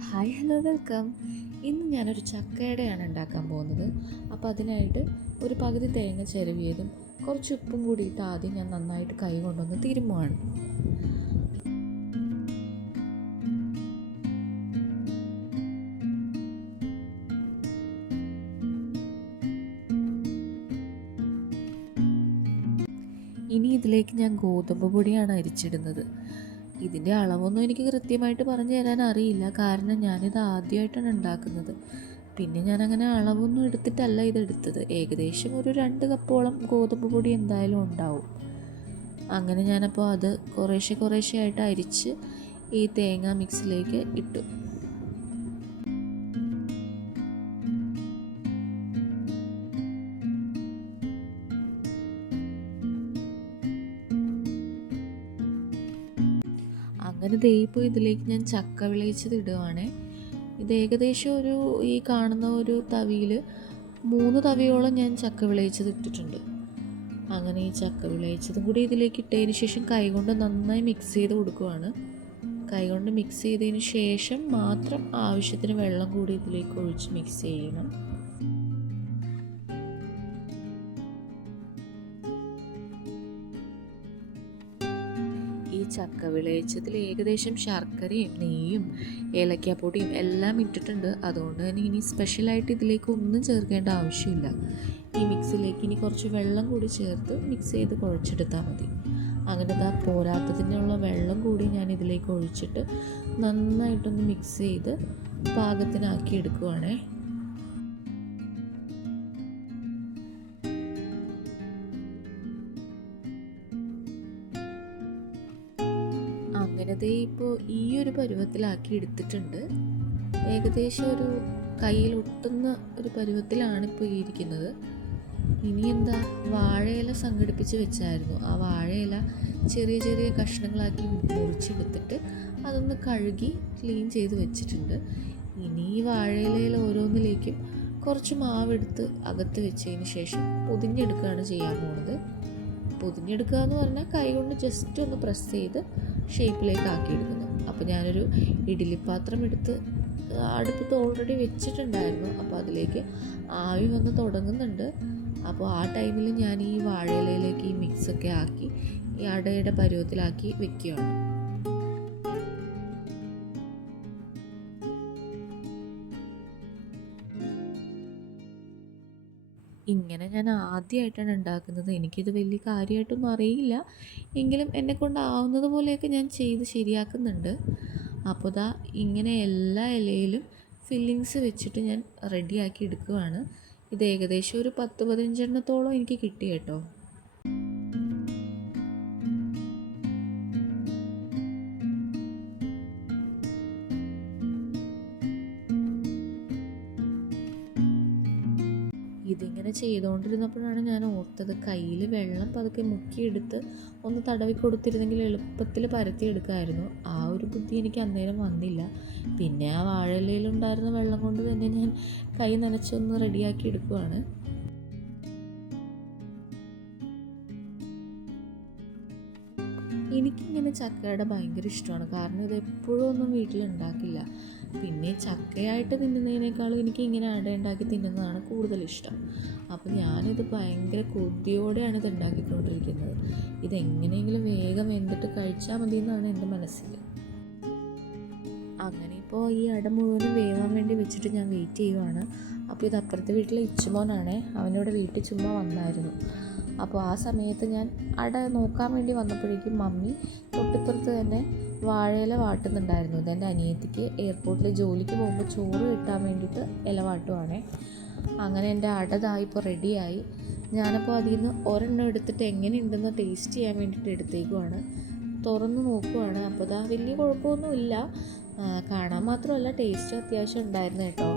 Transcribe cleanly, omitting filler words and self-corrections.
Hi hello welcome. ഇന്ന് ഞാനൊരു ചക്കയുടെയാണ് ഉണ്ടാക്കാൻ പോകുന്നത്. അപ്പോൾ അതിനായിട്ട് ഒരു പകുതി തേങ്ങ ചിരവിയതും കുറച്ച് ഉപ്പും കൂടിയിട്ട് ആദ്യം ഞാൻ നന്നായിട്ട് കൈ കൊണ്ടൊന്ന് തിരുമ്മുവാണ്. ഇനി ഇതിലേക്ക് ഞാൻ ഗോതമ്പ് പൊടിയാണ് അരിച്ചിടുന്നത്. ഇതിൻ്റെ അളവൊന്നും എനിക്ക് കൃത്യമായിട്ട് പറഞ്ഞു തരാൻ അറിയില്ല, കാരണം ഞാനിത് ആദ്യമായിട്ടാണ് ഉണ്ടാക്കുന്നത്. പിന്നെ ഞാനങ്ങനെ അളവൊന്നും എടുത്തിട്ടല്ല ഇതെടുത്തത്. ഏകദേശം ഒരു 2 കപ്പോളം ഗോതമ്പ് പൊടി എന്തായാലും ഉണ്ടാവും. അങ്ങനെ ഞാനപ്പോൾ അത് കുറേശ്ശെ കുറേശ്ശെ ആയിട്ട് അരിച്ച് ഈ തേങ്ങ മിക്സിലേക്ക് ഇട്ടു. അങ്ങനെ ഇപ്പോൾ ഇതിലേക്ക് ഞാൻ ചക്ക വിളയിച്ചത് ഇടുവാണേ. ഇത് ഏകദേശം ഈ കാണുന്ന ഒരു തവിയിൽ 3 തവിയോളം ഞാൻ ചക്ക വിളയിച്ചത് ഇട്ടിട്ടുണ്ട്. അങ്ങനെ ഈ ചക്ക വിളയിച്ചതും കൂടി ഇതിലേക്ക് ഇട്ടതിന് ശേഷം കൈകൊണ്ട് നന്നായി മിക്സ് ചെയ്ത് കൊടുക്കുവാണ്. കൈകൊണ്ട് മിക്സ് ചെയ്തതിന് ശേഷം മാത്രം ആവശ്യത്തിന് വെള്ളം കൂടി ഇതിലേക്ക് ഒഴിച്ച് മിക്സ് ചെയ്യണം. ഈ ചക്ക വിളയിച്ചതിൽ ഏകദേശം ശർക്കരയും നെയ്യും ഏലക്കാപ്പൊടിയും എല്ലാം ഇട്ടിട്ടുണ്ട്. അതുകൊണ്ട് തന്നെ ഇനി സ്പെഷ്യലായിട്ട് ഇതിലേക്ക് ഒന്നും ചേർക്കേണ്ട ആവശ്യമില്ല. ഈ മിക്സിലേക്ക് ഇനി കുറച്ച് വെള്ളം കൂടി ചേർത്ത് മിക്സ് ചെയ്ത് കുഴച്ചെടുത്താൽ മതി. അങ്ങനെ പോരാത്തതിനുള്ള വെള്ളം കൂടി ഞാൻ ഇതിലേക്ക് ഒഴിച്ചിട്ട് നന്നായിട്ടൊന്ന് മിക്സ് ചെയ്ത് പാകത്തിനാക്കി എടുക്കുവാണേ. അങ്ങനെ ഇപ്പോൾ ഈ ഒരു പരുവത്തിലാക്കി എടുത്തിട്ടുണ്ട്. ഏകദേശം ഒരു കയ്യിൽ ഒട്ടുന്ന ഒരു പരുവത്തിലാണ് ഇപ്പോൾ ഇരിക്കുന്നത്. ഇനി എന്താ, വാഴയില സംഘടിപ്പിച്ച് വെച്ചായിരുന്നു. ആ വാഴയില ചെറിയ ചെറിയ കഷ്ണങ്ങളാക്കി മുറിച്ചെടുത്തിട്ട് അതൊന്ന് കഴുകി ക്ലീൻ ചെയ്ത് വെച്ചിട്ടുണ്ട്. ഇനി ഈ വാഴയിലയിൽ ഓരോന്നിലേക്കും കുറച്ച് മാവെടുത്ത് അകത്ത് വെച്ചതിന് ശേഷം പൊതിഞ്ഞെടുക്കുകയാണ് ചെയ്യാൻ പോകുന്നത്. പൊതിഞ്ഞെടുക്കുക എന്ന് പറഞ്ഞാൽ കൈ കൊണ്ട് ജസ്റ്റ് ഒന്ന് പ്രസ് ചെയ്ത് ഷേപ്പിലേക്ക് ആക്കിയെടുക്കുന്നു. അപ്പോൾ ഞാനൊരു ഇഡ്ഡലിപ്പാത്രം എടുത്ത് അടുപ്പത്ത് ഓൾറെഡി വെച്ചിട്ടുണ്ടായിരുന്നു. അപ്പോൾ അതിലേക്ക് ആവി വന്ന് തുടങ്ങുന്നുണ്ട്. അപ്പോൾ ആ ടൈമിൽ ഞാൻ ഈ വാഴയിലയിലേക്ക് ഈ മിക്സൊക്കെ ആക്കി ഈ അടയുടെ പരുവത്തിലാക്കി വെക്കുകയാണ്. ഇങ്ങനെ ഞാൻ ആദ്യമായിട്ടാണ് ഉണ്ടാക്കുന്നത്. എനിക്കിത് വലിയ കാര്യമായിട്ടൊന്നും അറിയില്ല, എങ്കിലും എന്നെക്കൊണ്ടാവുന്നത് പോലെയൊക്കെ ഞാൻ ചെയ്ത് ശരിയാക്കുന്നുണ്ട്. അപ്പോൾ ഇങ്ങനെ എല്ലാ ഇലയിലും ഫില്ലിങ്സ് വെച്ചിട്ട് ഞാൻ റെഡിയാക്കി എടുക്കുകയാണ്. ഇത് ഏകദേശം ഒരു 10-15 എണ്ണത്തോളം എനിക്ക് കിട്ടി കേട്ടോ. ഇതിങ്ങനെ ചെയ്തുകൊണ്ടിരുന്നപ്പോഴാണ് ഞാൻ ഓർത്തത്, കയ്യിൽ വെള്ളം പതുക്കെ മുക്കിയെടുത്ത് ഒന്ന് തടവി കൊടുത്തിരുന്നെങ്കിൽ എളുപ്പത്തിൽ പരത്തിയെടുക്കാമായിരുന്നു. ആ ഒരു ബുദ്ധി എനിക്ക് അന്നേരം വന്നില്ല. പിന്നെ ആ വാഴയിലയിലുണ്ടായിരുന്ന വെള്ളം കൊണ്ട് തന്നെ ഞാൻ കൈ നനച്ചൊന്ന് റെഡിയാക്കി എടുക്കുവാണ്. എനിക്കിങ്ങനെ ചക്കയുടെ ഭയങ്കര ഇഷ്ടമാണ്, കാരണം ഇത് എപ്പോഴും ഒന്നും വീട്ടിലുണ്ടാക്കില്ല. പിന്നെ ചക്കയായിട്ട് തിന്നുന്നതിനേക്കാളും എനിക്ക് ഇങ്ങനെ അട ഉണ്ടാക്കി തിന്നുന്നതാണ് കൂടുതലിഷ്ടം. അപ്പോൾ ഞാനിത് ഭയങ്കര കൊതിയോടെയാണ് ഇത് ഉണ്ടാക്കിക്കൊണ്ടിരിക്കുന്നത്. ഇതെങ്ങനെയെങ്കിലും വേഗം വെന്തിട്ട് കഴിച്ചാൽ മതി എന്നാണ് എൻ്റെ മനസ്സിൽ. അങ്ങനെ ഇപ്പോൾ ഈ അട മുഴുവനും വേവാൻ വേണ്ടി വെച്ചിട്ട് ഞാൻ വെയിറ്റ് ചെയ്യുവാണ്. അപ്പോൾ ഇത് അപ്പുറത്തെ വീട്ടിലെ ഇച്ചുമോനാണേ, അവനിവിടെ വീട്ടിൽ ചുമ്മാ വന്നായിരുന്നു. അപ്പോൾ ആ സമയത്ത് ഞാൻ അട നോക്കാൻ വേണ്ടി വന്നപ്പോഴേക്കും മമ്മി തൊട്ടിപ്പുറത്ത് തന്നെ വാഴയില വാട്ടുന്നുണ്ടായിരുന്നു. ഇതെൻ്റെ അനിയത്തിക്ക് എയർപോർട്ടിൽ ജോലിക്ക് പോകുമ്പോൾ ചോറ് കിട്ടാൻ വേണ്ടിയിട്ട് ഇല വാട്ടുവാണേ. അങ്ങനെ എൻ്റെ അട ഇപ്പോൾ റെഡിയായി. ഞാനപ്പോൾ അതിൽ നിന്ന് ഒരെണ്ണം എടുത്തിട്ട് എങ്ങനെയുണ്ടെന്ന് ടേസ്റ്റ് ചെയ്യാൻ വേണ്ടിയിട്ട് എടുത്തേക്കുവാണ്. തുറന്ന് നോക്കുവാണ്. അപ്പോൾ വലിയ കുഴപ്പമൊന്നുമില്ല, കാണാൻ മാത്രമല്ല ടേസ്റ്റ് അത്യാവശ്യം ഉണ്ടായിരുന്നു കേട്ടോ.